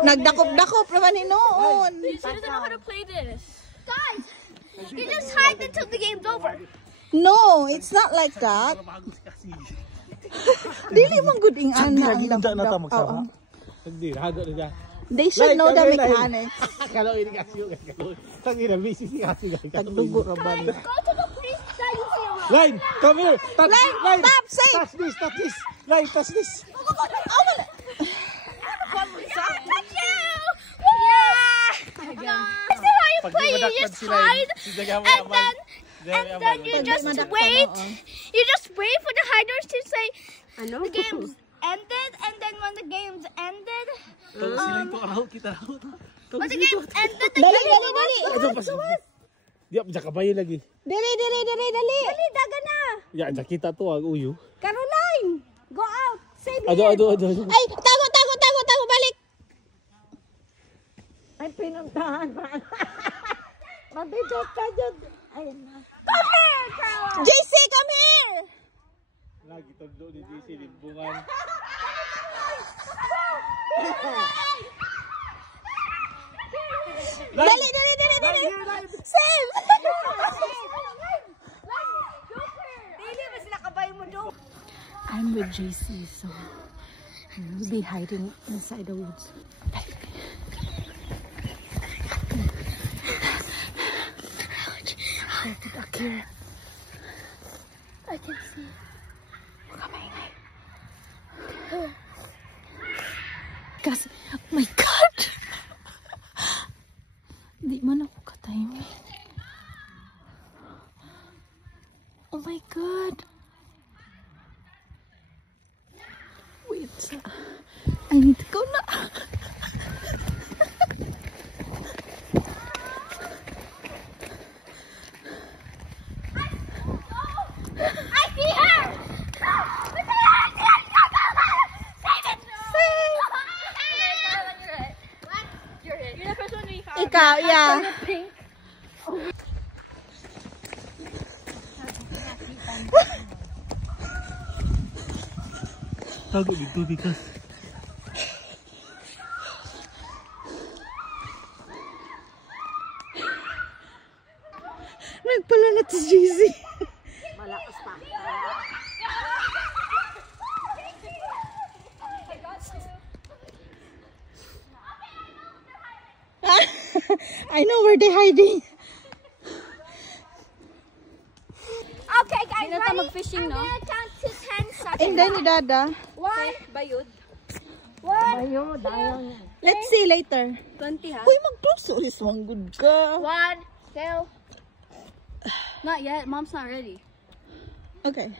Nagdakop-dakop naman hinoon. She doesn't know how to play this. Guys, you just hide until the game's over. No, it's not like that. Dili man good ing ana ang laptop. They should know the mechanics. Kalau ini kasih, kalau tadi dah busy kasih. Tagdugo ra ba? Go to the place that you see around. Line, come here. Touch, line. Stop, say. Touch this, touch this. Line, touch this. Oh, wala. Touch you! Yeah! This is how you play. You just hide, and then you just wait. You just wait for the hiders to say the game's ended, and then when the game's ended, when the game's ended, the game's over. Dia bisa kabayan lagi. Dali. Dali, daga na. Ya, kita tu ang uyu. Caroline, go out. Save me. Aduh. Ay, tago, balik. Ay, pinuntahan pa. Mabidot ka dyan. Ayun na. Come here, Caroline. JC, come here. Lagi tondo ni JC limbungan. Dali. Save. I'm with JC, so we'll be hiding inside the woods. Back here. I can see. Coming. Guys, oh my God! Di man ako ka-timing. Oh my God! Wait, I need to go na. I see her! You're the first one we found. Ikaw, yeah. Tago dito because Nagpala na to JC. Malakas pa. I know where they're hiding. Okay, guys, Hindi na tayo ready? mag-fishing, I'm no? gonna count to 10 seconds. And then ni Dada. One. Bayud. Ayun, ayaw niya. Let's see later. 20 ha? Uy, mag-close ulit. Mang good ka. 1, 2. Not yet. Mom's not ready. Okay.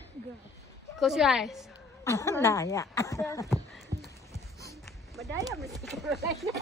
Close your eyes. Daya. Madaya, Miss Caroline.